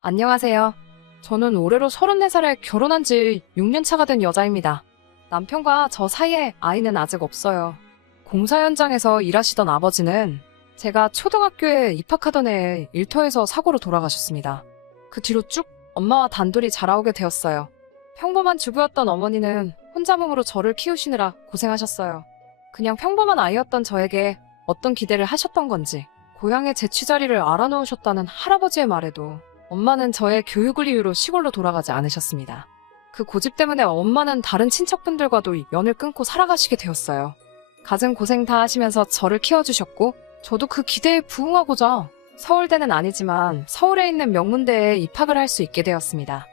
안녕하세요. 저는 올해로 34살에 결혼한 지 6년 차가 된 여자입니다. 남편과 저 사이에 아이는 아직 없어요. 공사 현장에서 일하시던 아버지는 제가 초등학교에 입학하던 해에 일터에서 사고로 돌아가셨습니다. 그 뒤로 쭉 엄마와 단둘이 자라오게 되었어요. 평범한 주부였던 어머니는 혼자 몸으로 저를 키우시느라 고생하셨어요. 그냥 평범한 아이였던 저에게 어떤 기대를 하셨던 건지 고향의 재취자리를 알아놓으셨다는 할아버지의 말에도 엄마는 저의 교육을 이유로 시골로 돌아가지 않으셨습니다. 그 고집 때문에 엄마는 다른 친척분들과도 연을 끊고 살아가시게 되었어요. 갖은 고생 다 하시면서 저를 키워주셨고 저도 그 기대에 부응하고자 서울대는 아니지만 서울에 있는 명문대에 입학을 할 수 있게 되었습니다.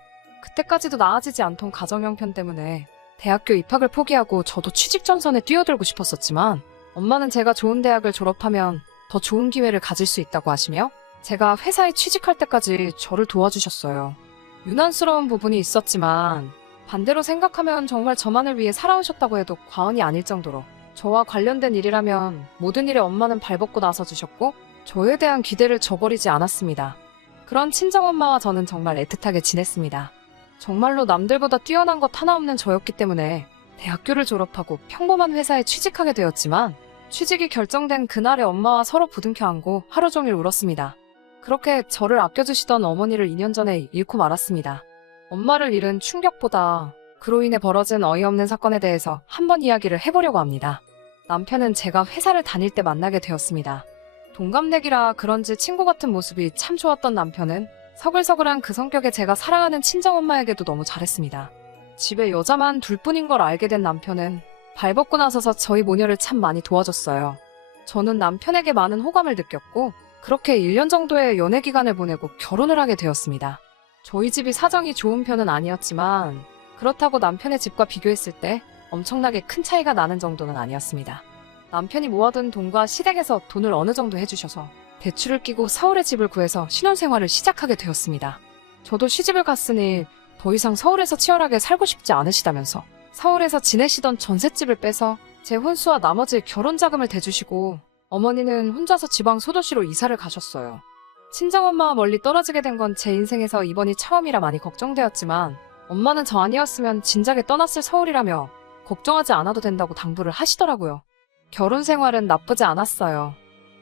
그때까지도 나아지지 않던 가정 형편 때문에 대학교 입학을 포기하고 저도 취직 전선에 뛰어들고 싶었었지만 엄마는 제가 좋은 대학을 졸업하면 더 좋은 기회를 가질 수 있다고 하시며 제가 회사에 취직할 때까지 저를 도와주셨어요. 유난스러운 부분이 있었지만 반대로 생각하면 정말 저만을 위해 살아오셨다고 해도 과언이 아닐 정도로 저와 관련된 일이라면 모든 일에 엄마는 발벗고 나서주셨고 저에 대한 기대를 저버리지 않았습니다. 그런 친정엄마와 저는 정말 애틋하게 지냈습니다. 정말로 남들보다 뛰어난 것 하나 없는 저였기 때문에 대학교를 졸업하고 평범한 회사에 취직하게 되었지만 취직이 결정된 그날에 엄마와 서로 부둥켜 안고 하루 종일 울었습니다. 그렇게 저를 아껴주시던 어머니를 2년 전에 잃고 말았습니다. 엄마를 잃은 충격보다 그로 인해 벌어진 어이없는 사건에 대해서 한번 이야기를 해보려고 합니다. 남편은 제가 회사를 다닐 때 만나게 되었습니다. 동갑내기라 그런지 친구 같은 모습이 참 좋았던 남편은 서글서글한 그 성격에 제가 사랑하는 친정엄마에게도 너무 잘했습니다. 집에 여자만 둘뿐인 걸 알게 된 남편은 발벗고 나서서 저희 모녀를 참 많이 도와줬어요. 저는 남편에게 많은 호감을 느꼈고 그렇게 1년 정도의 연애 기간을 보내고 결혼을 하게 되었습니다. 저희 집이 사정이 좋은 편은 아니었지만 그렇다고 남편의 집과 비교했을 때 엄청나게 큰 차이가 나는 정도는 아니었습니다. 남편이 모아둔 돈과 시댁에서 돈을 어느 정도 해주셔서 대출을 끼고 서울에 집을 구해서 신혼생활을 시작하게 되었습니다. 저도 시집을 갔으니 더 이상 서울에서 치열하게 살고 싶지 않으시다면서 서울에서 지내시던 전셋집을 빼서 제 혼수와 나머지 결혼 자금을 대주시고 어머니는 혼자서 지방 소도시로 이사를 가셨어요. 친정엄마와 멀리 떨어지게 된 건 제 인생에서 이번이 처음이라 많이 걱정되었지만 엄마는 저 아니었으면 진작에 떠났을 서울이라며 걱정하지 않아도 된다고 당부를 하시더라고요. 결혼 생활은 나쁘지 않았어요.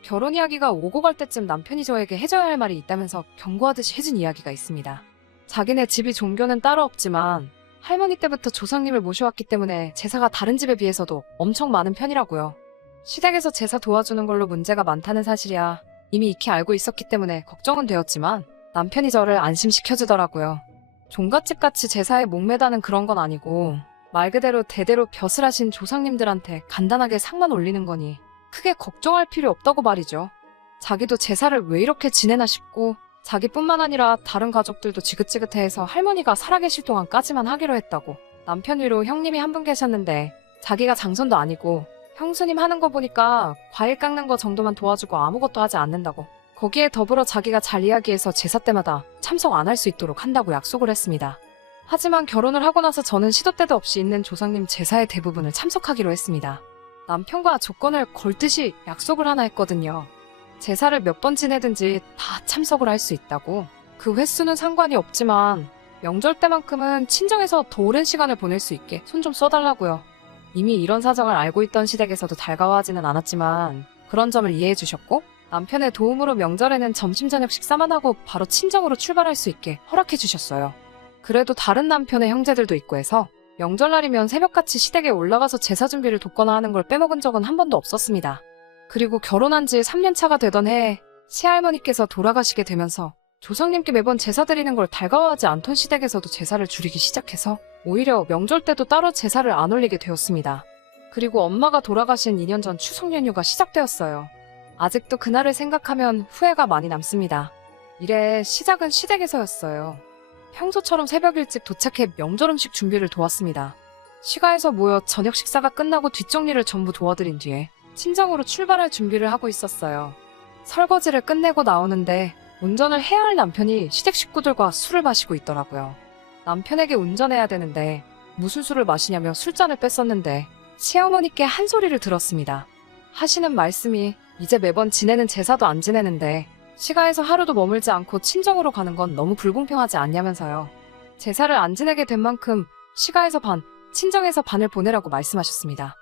결혼 이야기가 오고 갈 때쯤 남편이 저에게 해줘야 할 말이 있다면서 경고하듯이 해준 이야기가 있습니다. 자기네 집이 종교는 따로 없지만 할머니 때부터 조상님을 모셔왔기 때문에 제사가 다른 집에 비해서도 엄청 많은 편이라고요. 시댁에서 제사 도와주는 걸로 문제가 많다는 사실이야 이미 익히 알고 있었기 때문에 걱정은 되었지만 남편이 저를 안심시켜주더라고요. 종갓집같이 제사에 목매다는 그런 건 아니고 말 그대로 대대로 벼슬 하신 조상님들한테 간단하게 상만 올리는 거니 크게 걱정할 필요 없다고 말이죠. 자기도 제사를 왜 이렇게 지내나 싶고 자기뿐만 아니라 다른 가족들도 지긋지긋해해서 할머니가 살아계실 동안까지만 하기로 했다고. 남편 위로 형님이 한 분 계셨는데 자기가 장손도 아니고 형수님 하는 거 보니까 과일 깎는 거 정도만 도와주고 아무것도 하지 않는다고. 거기에 더불어 자기가 잘 이야기해서 제사 때마다 참석 안 할 수 있도록 한다고 약속을 했습니다. 하지만 결혼을 하고 나서 저는 시도 때도 없이 있는 조상님 제사의 대부분을 참석하기로 했습니다. 남편과 조건을 걸듯이 약속을 하나 했거든요. 제사를 몇 번 지내든지 다 참석을 할 수 있다고. 그 횟수는 상관이 없지만 명절 때만큼은 친정에서 더 오랜 시간을 보낼 수 있게 손 좀 써달라고요. 이미 이런 사정을 알고 있던 시댁에서도 달가워하지는 않았지만 그런 점을 이해해 주셨고 남편의 도움으로 명절에는 점심 저녁 식사만 하고 바로 친정으로 출발할 수 있게 허락해 주셨어요. 그래도 다른 남편의 형제들도 있고 해서 명절날이면 새벽같이 시댁에 올라가서 제사 준비를 돕거나 하는 걸 빼먹은 적은 한 번도 없었습니다. 그리고 결혼한 지 3년 차가 되던 해에 시할머니께서 돌아가시게 되면서 조상님께 매번 제사 드리는 걸 달가워하지 않던 시댁에서도 제사를 줄이기 시작해서 오히려 명절 때도 따로 제사를 안 올리게 되었습니다. 그리고 엄마가 돌아가신 2년 전 추석 연휴가 시작되었어요. 아직도 그날을 생각하면 후회가 많이 남습니다. 이래 시작은 시댁에서였어요. 평소처럼 새벽 일찍 도착해 명절 음식 준비를 도왔습니다. 시가에서 모여 저녁 식사가 끝나고 뒷정리를 전부 도와드린 뒤에 친정으로 출발할 준비를 하고 있었어요. 설거지를 끝내고 나오는데 운전을 해야 할 남편이 시댁 식구들과 술을 마시고 있더라고요. 남편에게 운전해야 되는데 무슨 술을 마시냐며 술잔을 뺐었는데 시어머니께 한 소리를 들었습니다. 하시는 말씀이 이제 매번 지내는 제사도 안 지내는데 시가에서 하루도 머물지 않고 친정으로 가는 건 너무 불공평하지 않냐면서요. 제사를 안 지내게 된 만큼 시가에서 반, 친정에서 반을 보내라고 말씀하셨습니다.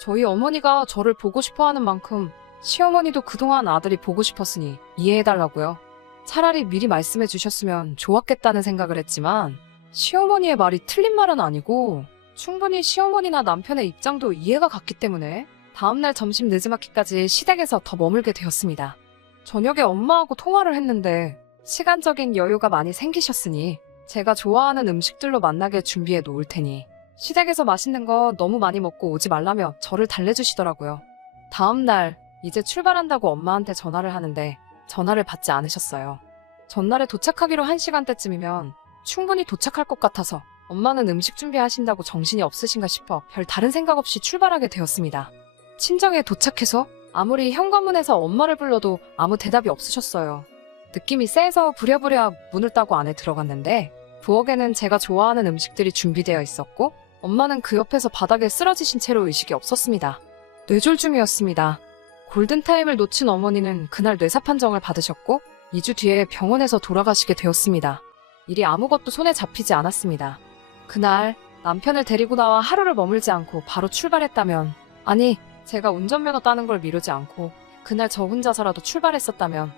저희 어머니가 저를 보고 싶어 하는 만큼 시어머니도 그동안 아들이 보고 싶었으니 이해해달라고요. 차라리 미리 말씀해 주셨으면 좋았겠다는 생각을 했지만 시어머니의 말이 틀린 말은 아니고 충분히 시어머니나 남편의 입장도 이해가 갔기 때문에 다음날 점심 늦지막히까지 시댁에서 더 머물게 되었습니다. 저녁에 엄마하고 통화를 했는데 시간적인 여유가 많이 생기셨으니 제가 좋아하는 음식들로 만나게 준비해 놓을 테니 시댁에서 맛있는 거 너무 많이 먹고 오지 말라며 저를 달래주시더라고요. 다음날 이제 출발한다고 엄마한테 전화를 하는데 전화를 받지 않으셨어요. 전날에 도착하기로 1시간대쯤이면 충분히 도착할 것 같아서 엄마는 음식 준비하신다고 정신이 없으신가 싶어 별 다른 생각 없이 출발하게 되었습니다. 친정에 도착해서 아무리 현관문에서 엄마를 불러도 아무 대답이 없으셨어요. 느낌이 쎄서 부랴부랴 문을 따고 안에 들어갔는데 부엌에는 제가 좋아하는 음식들이 준비되어 있었고 엄마는 그 옆에서 바닥에 쓰러지신 채로 의식이 없었습니다. 뇌졸중이었습니다. 골든타임을 놓친 어머니는 그날 뇌사 판정을 받으셨고 2주 뒤에 병원에서 돌아가시게 되었습니다. 일이 아무것도 손에 잡히지 않았습니다. 그날 남편을 데리고 나와 하루를 머물지 않고 바로 출발했다면, 아니 제가 운전면허 따는 걸 미루지 않고 그날 저 혼자서라도 출발했었다면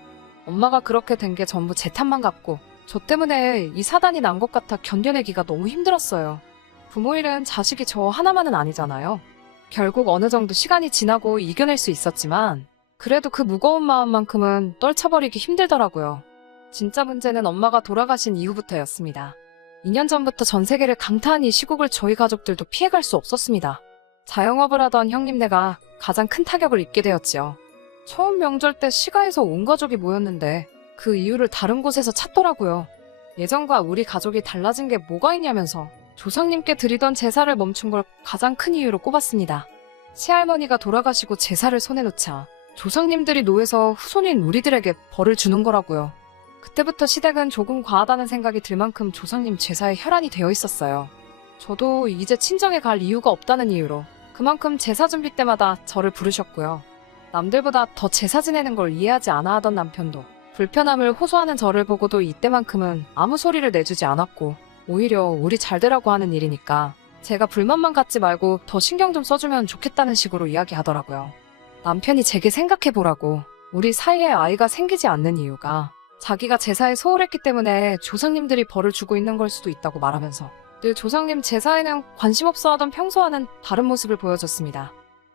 엄마가 그렇게 된 게 전부 제 탓만 같고 저 때문에 이 사단이 난 것 같아 견뎌내기가 너무 힘들었어요. 부모 일은 자식이 저 하나만은 아니잖아요. 결국 어느 정도 시간이 지나고 이겨낼 수 있었지만 그래도 그 무거운 마음만큼은 떨쳐버리기 힘들더라고요. 진짜 문제는 엄마가 돌아가신 이후부터였습니다. 2년 전부터 전 세계를 강타한 이 시국을 저희 가족들도 피해갈 수 없었습니다. 자영업을 하던 형님네가 가장 큰 타격을 입게 되었지요. 처음 명절 때 시가에서 온 가족이 모였는데 그 이유를 다른 곳에서 찾더라고요. 예전과 우리 가족이 달라진 게 뭐가 있냐면서 조상님께 드리던 제사를 멈춘 걸 가장 큰 이유로 꼽았습니다. 시할머니가 돌아가시고 제사를 손에 놓자 조상님들이 노해서 후손인 우리들에게 벌을 주는 거라고요. 그때부터 시댁은 조금 과하다는 생각이 들 만큼 조상님 제사에 혈안이 되어 있었어요. 저도 이제 친정에 갈 이유가 없다는 이유로 그만큼 제사 준비 때마다 저를 부르셨고요. 남들보다 더 제사 지내는 걸 이해하지 않아 하던 남편도 불편함을 호소하는 저를 보고도 이때만큼은 아무 소리를 내주지 않았고 오히려 우리 잘 되라고 하는 일이니까 제가 불만만 갖지 말고 더 신경 좀 써주면 좋겠다는 식으로 이야기하더라고요. 남편이 제게 생각해보라고 우리 사이에 아이가 생기지 않는 이유가 자기가 제사에 소홀했기 때문에 조상님들이 벌을 주고 있는 걸 수도 있다고 말하면서 늘 조상님 제사에는 관심 없어 하던 평소와는 다른 모습을 보여줬습니다.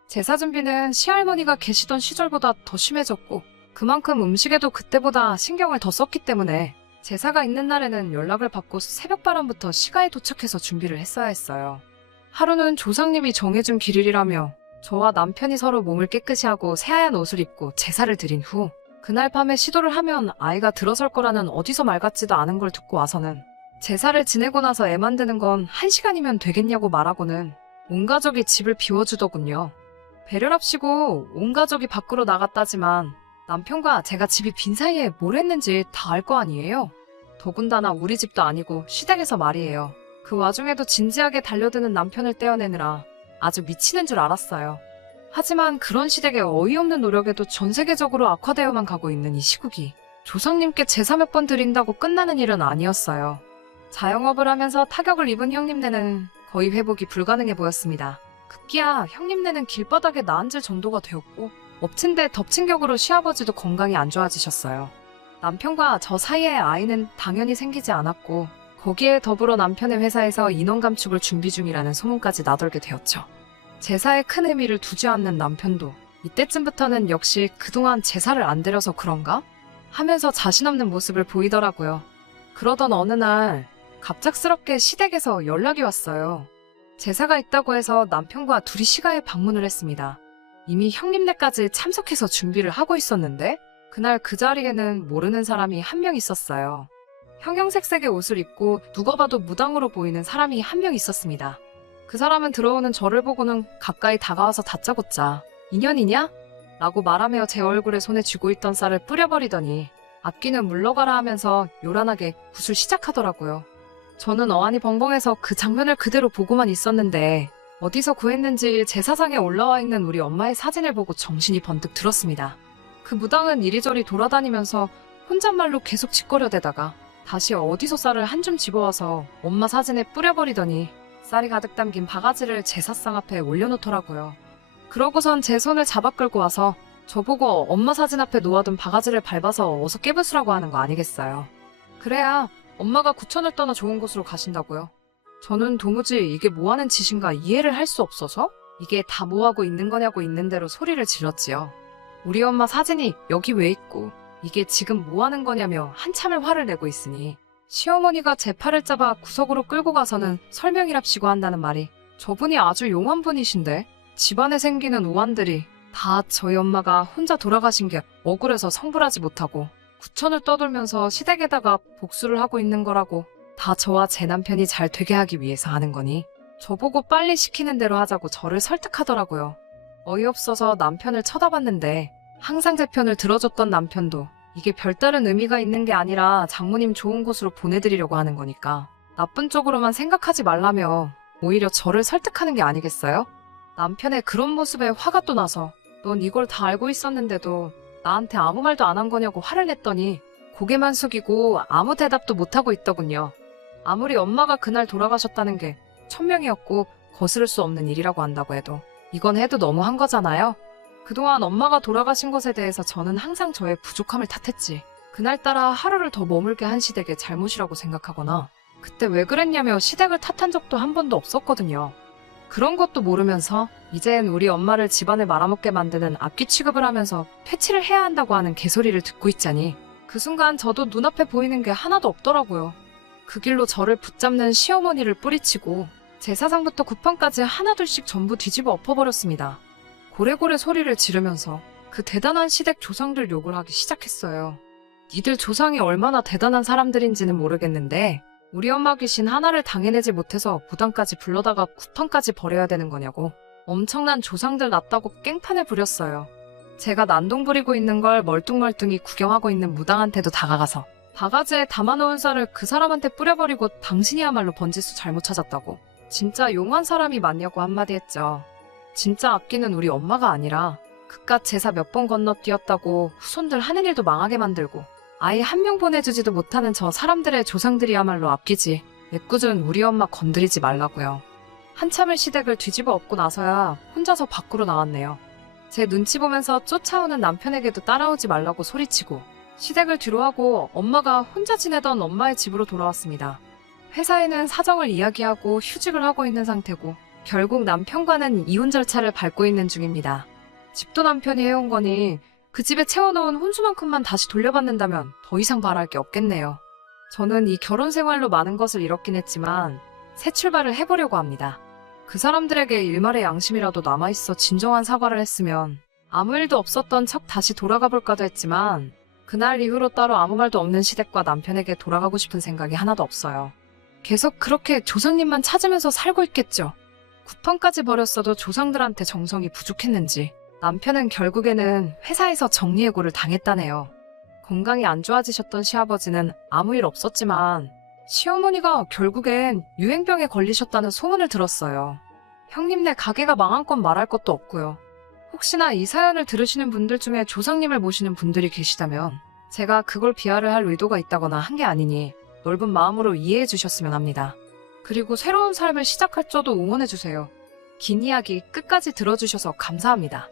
제사 준비는 시할머니가 계시던 시절보다 더 심해졌고 그만큼 음식에도 그때보다 신경을 더 썼기 때문에 제사가 있는 날에는 연락을 받고 새벽바람부터 시가에 도착해서 준비를 했어야 했어요. 하루는 조상님이 정해준 길일이라며 저와 남편이 서로 몸을 깨끗이 하고 새하얀 옷을 입고 제사를 드린 후 그날 밤에 시도를 하면 아이가 들어설 거라는 어디서 말 같지도 않은 걸 듣고 와서는 제사를 지내고 나서 애 만드는 건 1시간이면 되겠냐고 말하고는 온 가족이 집을 비워주더군요. 배려랍시고 온 가족이 밖으로 나갔다지만 남편과 제가 집이 빈 사이에 뭘 했는지 다 알 거 아니에요. 더군다나 우리 집도 아니고 시댁에서 말이에요. 그 와중에도 진지하게 달려드는 남편을 떼어내느라 아주 미치는 줄 알았어요. 하지만 그런 시댁의 어이없는 노력에도 전 세계적으로 악화되어만 가고 있는 이 시국이 조상님께 제사 몇 번 드린다고 끝나는 일은 아니었어요. 자영업을 하면서 타격을 입은 형님네는 거의 회복이 불가능해 보였습니다. 급기야 형님네는 길바닥에 나앉을 정도가 되었고 엎친 데 덮친 격으로 시아버지도 건강이 안 좋아지셨어요. 남편과 저 사이에 아이는 당연히 생기지 않았고 거기에 더불어 남편의 회사에서 인원 감축을 준비 중이라는 소문까지 나돌게 되었죠. 제사에 큰 의미를 두지 않는 남편도 이때쯤부터는 역시 그동안 제사를 안 드려서 그런가? 하면서 자신 없는 모습을 보이더라고요. 그러던 어느 날 갑작스럽게 시댁에서 연락이 왔어요. 제사가 있다고 해서 남편과 둘이 시가에 방문을 했습니다. 이미 형님네까지 참석해서 준비를 하고 있었는데 그날 그 자리에는 모르는 사람이 한 명 있었어요. 형형색색의 옷을 입고 누가 봐도 무당으로 보이는 사람이 한 명 있었습니다. 그 사람은 들어오는 저를 보고는 가까이 다가와서 다짜고짜 인연이냐? 라고 말하며 제 얼굴에 손에 쥐고 있던 쌀을 뿌려버리더니 악귀는 물러가라 하면서 요란하게 굿을 시작하더라고요. 저는 어안이 벙벙해서 그 장면을 그대로 보고만 있었는데 어디서 구했는지 제사상에 올라와 있는 우리 엄마의 사진을 보고 정신이 번뜩 들었습니다. 그 무당은 이리저리 돌아다니면서 혼잣말로 계속 짓거려대다가 다시 어디서 쌀을 한 줌 집어와서 엄마 사진에 뿌려버리더니 쌀이 가득 담긴 바가지를 제사상 앞에 올려놓더라고요. 그러고선 제 손을 잡아 끌고 와서 저보고 엄마 사진 앞에 놓아둔 바가지를 밟아서 어서 깨부수라고 하는 거 아니겠어요. 그래야 엄마가 구천을 떠나 좋은 곳으로 가신다고요. 저는 도무지 이게 뭐하는 짓인가 이해를 할 수 없어서 이게 다 뭐하고 있는 거냐고 있는 대로 소리를 질렀지요. 우리 엄마 사진이 여기 왜 있고 이게 지금 뭐하는 거냐며 한참을 화를 내고 있으니 시어머니가 제 팔을 잡아 구석으로 끌고 가서는 설명이랍시고 한다는 말이 저분이 아주 용한 분이신데 집안에 생기는 우환들이 다 저희 엄마가 혼자 돌아가신 게 억울해서 성불하지 못하고 구천을 떠돌면서 시댁에다가 복수를 하고 있는 거라고 다 저와 제 남편이 잘 되게 하기 위해서 하는 거니 저보고 빨리 시키는 대로 하자고 저를 설득하더라고요. 어이없어서 남편을 쳐다봤는데 항상 제 편을 들어줬던 남편도 이게 별다른 의미가 있는 게 아니라 장모님 좋은 곳으로 보내드리려고 하는 거니까 나쁜 쪽으로만 생각하지 말라며 오히려 저를 설득하는 게 아니겠어요? 남편의 그런 모습에 화가 또 나서 넌 이걸 다 알고 있었는데도 나한테 아무 말도 안 한 거냐고 화를 냈더니 고개만 숙이고 아무 대답도 못하고 있더군요. 아무리 엄마가 그날 돌아가셨다는 게 천명이었고 거스를 수 없는 일이라고 한다고 해도 이건 해도 너무한 거잖아요. 그동안 엄마가 돌아가신 것에 대해서 저는 항상 저의 부족함을 탓했지. 그날따라 하루를 더 머물게 한 시댁의 잘못이라고 생각하거나 그때 왜 그랬냐며 시댁을 탓한 적도 한 번도 없었거든요. 그런 것도 모르면서 이젠 우리 엄마를 집안에 말아먹게 만드는 앞뒤 취급을 하면서 퇴치를 해야 한다고 하는 개소리를 듣고 있자니 그 순간 저도 눈앞에 보이는 게 하나도 없더라고요. 그 길로 저를 붙잡는 시어머니를 뿌리치고 제사상부터 구판까지 하나둘씩 전부 뒤집어 엎어버렸습니다. 고래고래 소리를 지르면서 그 대단한 시댁 조상들 욕을 하기 시작했어요. 니들 조상이 얼마나 대단한 사람들인지는 모르겠는데 우리 엄마 귀신 하나를 당해내지 못해서 무당까지 불러다가 구판까지 버려야 되는 거냐고 엄청난 조상들 났다고 깽판을 부렸어요. 제가 난동 부리고 있는 걸 멀뚱멀뚱히 구경하고 있는 무당한테도 다가가서 바가지에 담아놓은 쌀을 그 사람한테 뿌려버리고 당신이야말로 번지수 잘못 찾았다고 진짜 용한 사람이 맞냐고 한마디 했죠. 진짜 악귀는 우리 엄마가 아니라 그깟 제사 몇 번 건너뛰었다고 후손들 하는 일도 망하게 만들고 아예 한 명 보내주지도 못하는 저 사람들의 조상들이야말로 악귀지. 애꿎은 우리 엄마 건드리지 말라고요. 한참을 시댁을 뒤집어 엎고 나서야 혼자서 밖으로 나왔네요. 제 눈치 보면서 쫓아오는 남편에게도 따라오지 말라고 소리치고 시댁을 뒤로하고 엄마가 혼자 지내던 엄마의 집으로 돌아왔습니다. 회사에는 사정을 이야기하고 휴직을 하고 있는 상태고 결국 남편과는 이혼 절차를 밟고 있는 중입니다. 집도 남편이 해온 거니 그 집에 채워놓은 혼수만큼만 다시 돌려받는다면 더 이상 바랄 게 없겠네요. 저는 이 결혼 생활로 많은 것을 잃었긴 했지만 새 출발을 해보려고 합니다. 그 사람들에게 일말의 양심이라도 남아있어 진정한 사과를 했으면 아무 일도 없었던 척 다시 돌아가 볼까도 했지만 그날 이후로 따로 아무 말도 없는 시댁과 남편에게 돌아가고 싶은 생각이 하나도 없어요. 계속 그렇게 조상님만 찾으면서 살고 있겠죠. 구판까지 버렸어도 조상들한테 정성이 부족했는지 남편은 결국에는 회사에서 정리해고를 당했다네요. 건강이 안 좋아지셨던 시아버지는 아무 일 없었지만 시어머니가 결국엔 유행병에 걸리셨다는 소문을 들었어요. 형님네 가게가 망한 건 말할 것도 없고요. 혹시나 이 사연을 들으시는 분들 중에 조상님을 모시는 분들이 계시다면 제가 그걸 비하를 할 의도가 있다거나 한 게 아니니 넓은 마음으로 이해해 주셨으면 합니다. 그리고 새로운 삶을 시작할 저도 응원해 주세요. 긴 이야기 끝까지 들어주셔서 감사합니다.